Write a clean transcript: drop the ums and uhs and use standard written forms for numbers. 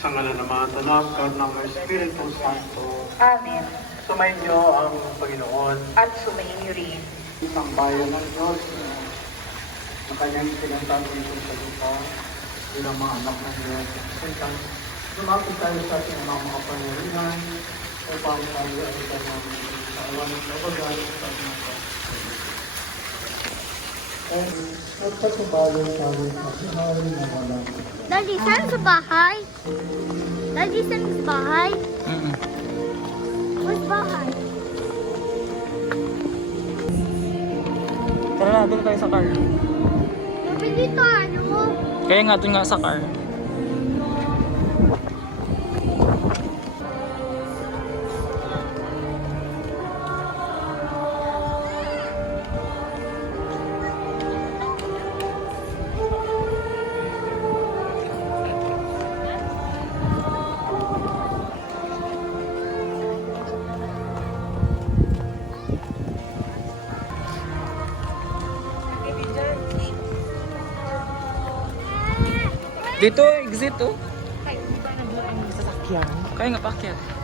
Sa ngalan ng mga anak at ng Espiritu Santo. Amen. Sumayin niyo ang Panginoon. At sumayin niyo rin. Isang bayan ng Diyos na kanyang sinasal dito sa lupa bilang mga anak ng Diyos. Sentang lumapit tayo sa ating mga pangyarihan upang tayo ay itanang sa awan ng kabagal sa ating mga nagpatubayan tayo sa buhay na walang Daddy, saan sa bahay? Daddy, saan sa bahay? Where's bahay? Tara na, doon tayo sa car. Sabi dito, ano mo? Kaya nga, doon nga sa car. Dito, exit oh. Ay, di ba nandun ang sasakyan? Kaya nga, pakyat.